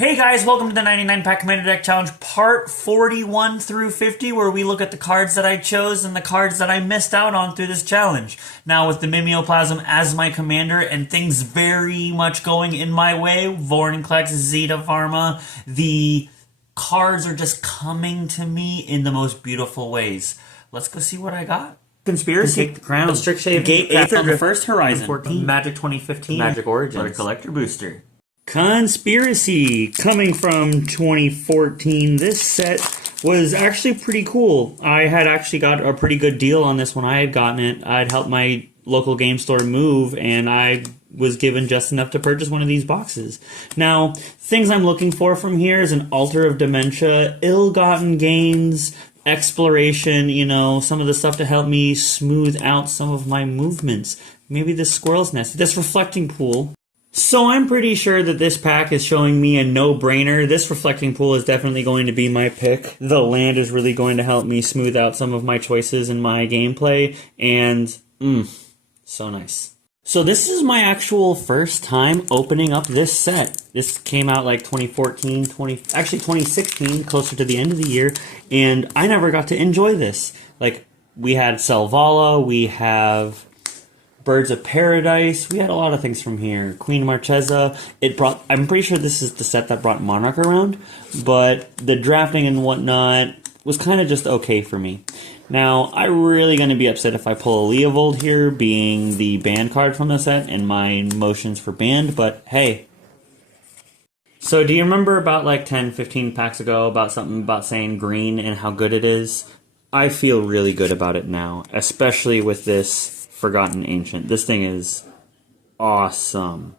Hey guys, welcome to the 99 Pack Commander Deck Challenge part 41 through 50, where we look at the cards that I chose and the cards that I missed out on through this challenge. Now with the Mimeoplasm as my commander and things very much going in my way, Vorinclex, Zeta Pharma, the cards are just coming to me in the most beautiful ways. Let's go see what I got. Conspiracy, Take the crown, Strict Shave, Gate Aether on the Drift, first Horizon, 14, Magic 2015, Magic Origins, a collector booster. Conspiracy, coming from 2014. This set was actually pretty cool. I had actually got a pretty good deal on this when I had gotten it. I'd helped my local game store move, and I was given just enough to purchase one of these boxes. Now, things I'm looking for from here is an Altar of Dementia, ill-gotten gains, exploration, some of the stuff to help me smooth out some of my movements. Maybe this Squirrel's Nest, this Reflecting Pool. So I'm pretty sure that this pack is showing me a no-brainer. This Reflecting Pool is definitely going to be my pick. The land is really going to help me smooth out some of my choices in my gameplay, and so nice. So this is my actual first time opening up this set. This came out like 2014, 2016, closer to the end of the year, and I never got to enjoy this. Like, we had Selvala, we have Birds of Paradise. We had a lot of things from here. Queen Marchesa. I'm pretty sure this is the set that brought Monarch around, but the drafting and whatnot was kind of just okay for me. Now, I'm really going to be upset if I pull a Leovold here, being the banned card from the set, and my motions for banned, but hey. So do you remember about like 10, 15 packs ago about something about saying green and how good it is? I feel really good about it now, especially with this Forgotten Ancient. This thing is awesome.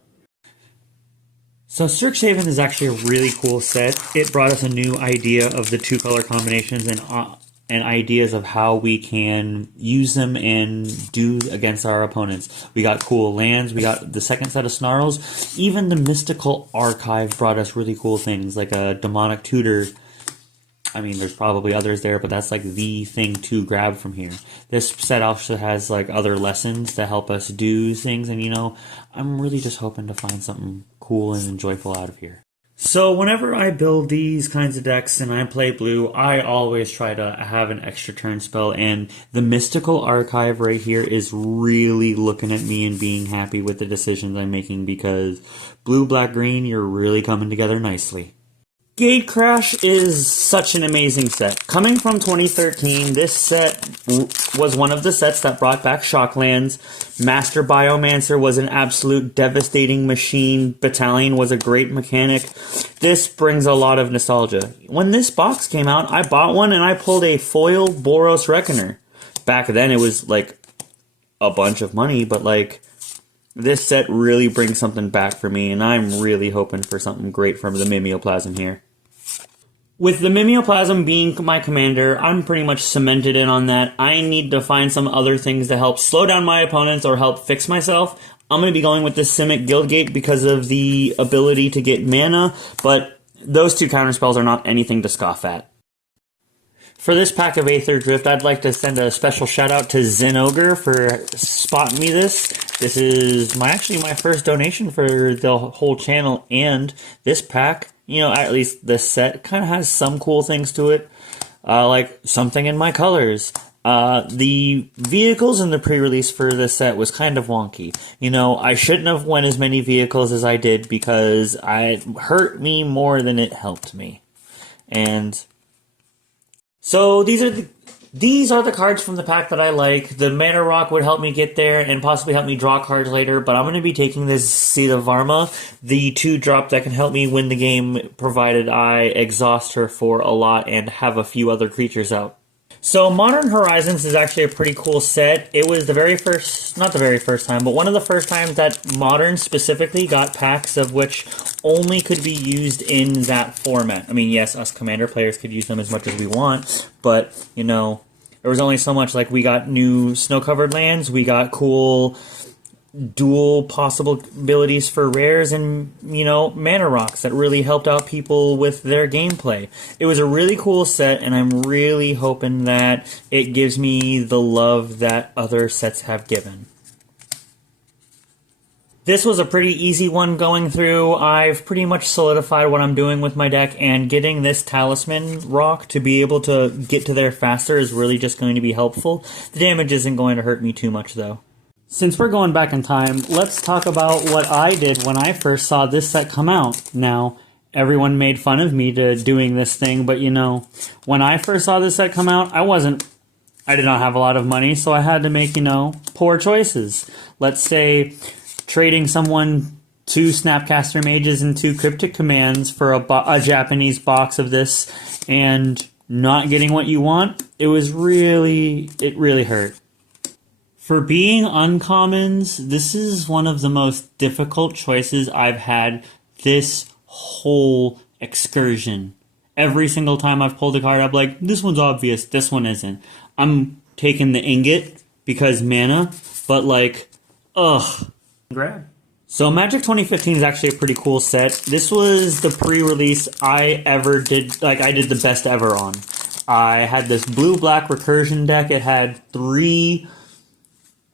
So Strixhaven is actually a really cool set. It brought us a new idea of the two color combinations and ideas of how we can use them and do against our opponents. We got cool lands, we got the second set of Snarls. Even the Mystical Archive brought us really cool things, like a Demonic Tutor. I mean, there's probably others there, but that's like the thing to grab from here. This set also has like other lessons to help us do things, and I'm really just hoping to find something cool and joyful out of here. So whenever I build these kinds of decks and I play blue, I always try to have an extra turn spell, and the Mystical Archive right here is really looking at me and being happy with the decisions I'm making, because blue, black, green, you're really coming together nicely. Gatecrash is such an amazing set. Coming from 2013, this set was one of the sets that brought back Shocklands. Master Biomancer was an absolute devastating machine. Battalion was a great mechanic. This brings a lot of nostalgia. When this box came out, I bought one and I pulled a foil Boros Reckoner. Back then it was like a bunch of money, but like, this set really brings something back for me, and I'm really hoping for something great from the Mimeoplasm here. With the Mimeoplasm being my commander, I'm pretty much cemented in on that. I need to find some other things to help slow down my opponents or help fix myself. I'm going to be going with the Simic Guildgate because of the ability to get mana, but those two counterspells are not anything to scoff at. For this pack of Aether Drift, I'd like to send a special shout out to Zen Ogre for spotting me this. This is actually my first donation for the whole channel, and this pack, at least this set, kind of has some cool things to it, like something in my colors. The vehicles in the pre-release for this set was kind of wonky. I shouldn't have won as many vehicles as I did, because it hurt me more than it helped me. And so these are the cards from the pack that I like. The Mana Rock would help me get there and possibly help me draw cards later, but I'm going to be taking this Zeta Pharma, the 2-drop that can help me win the game, provided I exhaust her for a lot and have a few other creatures out. So Modern Horizons is actually a pretty cool set. It was not the very first time, but one of the first times that Modern specifically got packs of which only could be used in that format. I mean, yes, us Commander players could use them as much as we want, but, there was only so much. Like, we got new snow-covered lands, we got cool dual possible abilities for rares, and mana rocks that really helped out people with their gameplay. It was a really cool set, and I'm really hoping that it gives me the love that other sets have given. This was a pretty easy one going through. I've pretty much solidified what I'm doing with my deck, and getting this Talisman rock to be able to get to there faster is really just going to be helpful. The damage isn't going to hurt me too much, though. Since we're going back in time, let's talk about what I did when I first saw this set come out. Now, everyone made fun of me to doing this thing, but you know, when I first saw this set come out, I did not have a lot of money, so I had to make, poor choices. Let's say trading someone 2 Snapcaster Mages and 2 Cryptic Commands for a Japanese box of this and not getting what you want, it really hurt. For being uncommons, this is one of the most difficult choices I've had this whole excursion. Every single time I've pulled a card, I'm like, this one's obvious, this one isn't. I'm taking the ingot because mana, but ugh. Grab. So Magic 2015 is actually a pretty cool set. This was the pre-release I ever did, I did the best ever on. I had this blue-black recursion deck. It had 3...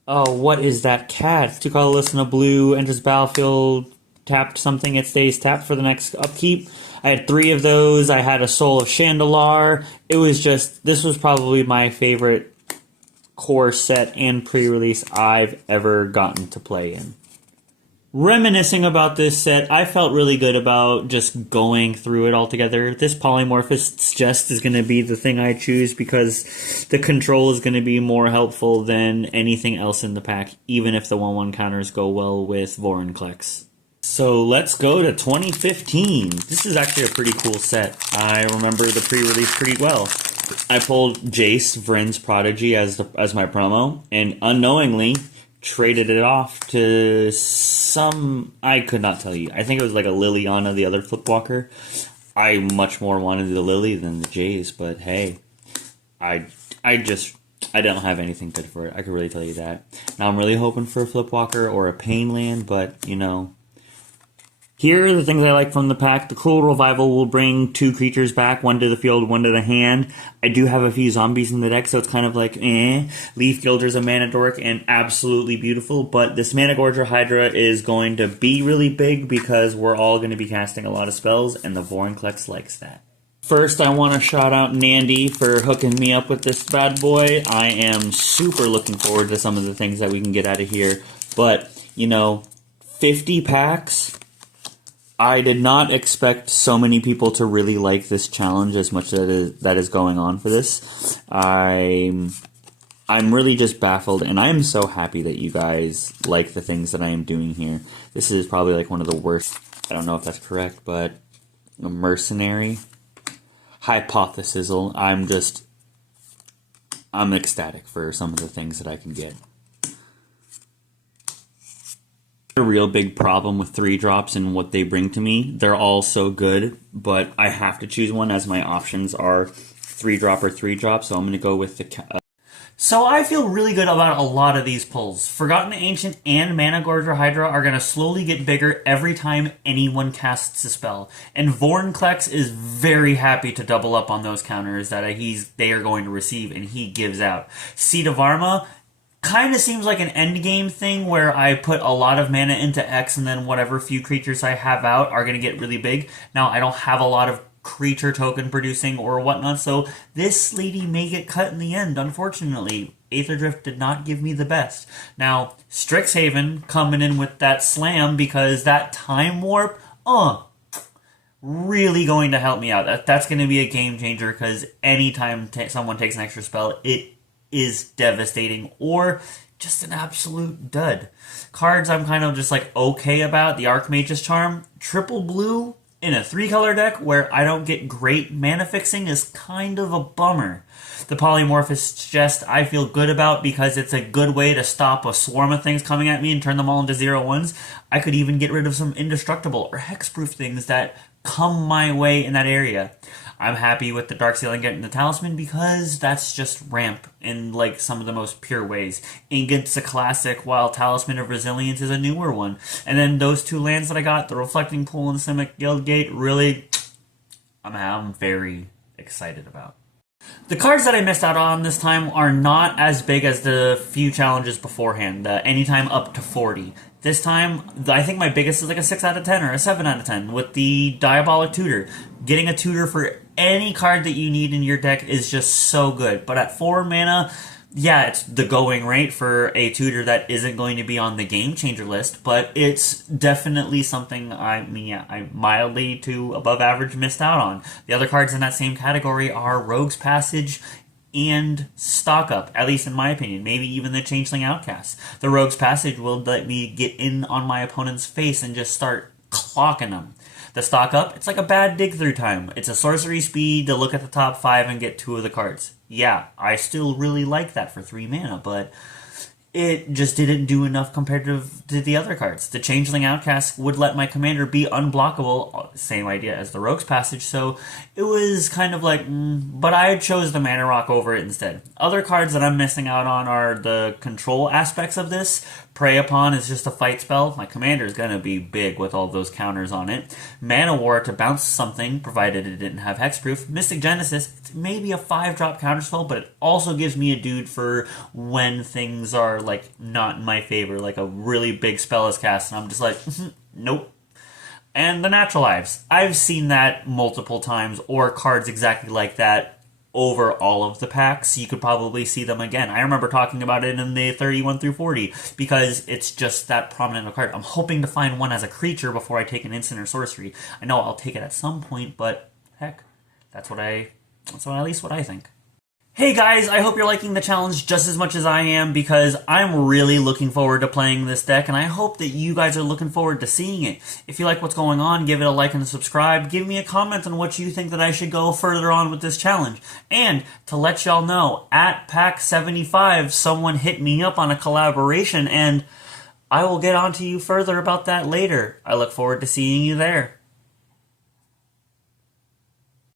Oh, what is that cat? 2 colorless and a blue, enters battlefield, tapped something, it stays tapped for the next upkeep. I had 3 of those. I had a Soul of Chandelar. This was probably my favorite core set and pre-release I've ever gotten to play in. Reminiscing about this set, I felt really good about just going through it all together. This Polymorphous just is going to be the thing I choose because the control is going to be more helpful than anything else in the pack, even if the 1/1 counters go well with Vorinclex. So let's go to 2015. This is actually a pretty cool set. I remember the pre-release pretty well. I pulled Jace, Vryn's Prodigy as my promo, and unknowingly traded it off to I could not tell you. I think it was like a Liliana, the other Flipwalker. I much more wanted the Lily than the Jace, but hey, I don't have anything good for it. I could really tell you that. Now I'm really hoping for a Flipwalker or a Painland, but here are the things I like from the pack. The Cruel Revival will bring 2 creatures back, 1 to the field, 1 to the hand. I do have a few zombies in the deck, so it's kind of like, eh. Leaf Gilder's a Mana Dork and absolutely beautiful, but this Mana Gorger Hydra is going to be really big because we're all going to be casting a lot of spells, and the Vorinclex likes that. First, I want to shout out Nandy for hooking me up with this bad boy. I am super looking forward to some of the things that we can get out of here, but, 50 packs... I did not expect so many people to really like this challenge as much that is going on for this. I'm really just baffled, and I am so happy that you guys like the things that I am doing here. This is probably like one of the worst, I don't know if that's correct, but a mercenary hypothesis. I'm ecstatic for some of the things that I can get. A real big problem with 3-drops and what they bring to me. They're all so good, but I have to choose one as my options are 3-drop or 3-drop, so I'm going to go with the... So I feel really good about a lot of these pulls. Forgotten Ancient and Mana Gorger Hydra are going to slowly get bigger every time anyone casts a spell. And Vorinclex is very happy to double up on those counters that they are going to receive, and he gives out. Seed of Arma kind of seems like an endgame thing where I put a lot of mana into X and then whatever few creatures I have out are going to get really big. Now, I don't have a lot of creature token producing or whatnot, so this lady may get cut in the end, unfortunately. Aetherdrift did not give me the best. Now, Strixhaven coming in with that slam because that Time Warp, really going to help me out. That's going to be a game changer because anytime someone takes an extra spell, it is devastating or just an absolute dud. Cards I'm kind of just okay about. The Archmage's Charm, triple blue in a 3-color deck where I don't get great mana fixing is kind of a bummer. The Polymorphous Jest I feel good about because it's a good way to stop a swarm of things coming at me and turn them all into 0/1s. I could even get rid of some indestructible or hexproof things that come my way in that area. I'm happy with the Darkseal Ingot and the Talisman because that's just ramp in some of the most pure ways. Ingot's a classic, while Talisman of Resilience is a newer one. And then those 2 lands that I got, the Reflecting Pool and the Simic Guildgate, really, I'm very excited about. The cards that I missed out on this time are not as big as the few challenges beforehand, the anytime up to 40. This time, I think my biggest is like a 6 out of 10 or a 7 out of 10 with the Diabolic Tutor. Getting a tutor for any card that you need in your deck is just so good. But at 4 mana, yeah, it's the going rate for a tutor that isn't going to be on the game changer list, but it's definitely something I mildly to above average missed out on. The other cards in that same category are Rogue's Passage and Stock Up, at least in my opinion. Maybe even the Changeling Outcast. The Rogue's Passage will let me get in on my opponent's face and just start clocking them. The Stock Up, it's like a bad dig through time. It's a sorcery speed to look at the top 5 and get 2 of the cards. Yeah, I still really like that for 3 mana, but it just didn't do enough compared to the other cards. The Changeling Outcast would let my commander be unblockable, same idea as the Rogue's Passage, so it was kind of like, but I chose the Mana Rock over it instead. Other cards that I'm missing out on are the control aspects of this. Prey Upon is just a fight spell. My commander is going to be big with all those counters on it. Mana War to bounce something, provided it didn't have hexproof. Mystic Genesis, it's maybe a 5-drop counterspell, but it also gives me a dude for when things are like not in my favor, like a really big spell is cast, and I'm just like, nope. And the Natural Lives. I've seen that multiple times, or cards exactly like that over all of the packs. You could probably see them again. I remember talking about it in the 31 through 40 because it's just that prominent a card. I'm hoping to find one as a creature before I take an instant or sorcery. I know I'll take it at some point, but heck, that's at least what I think. Hey guys, I hope you're liking the challenge just as much as I am because I'm really looking forward to playing this deck and I hope that you guys are looking forward to seeing it. If you like what's going on, give it a like and a subscribe. Give me a comment on what you think that I should go further on with this challenge. And to let y'all know, at Pack 75, someone hit me up on a collaboration and I will get on to you further about that later. I look forward to seeing you there.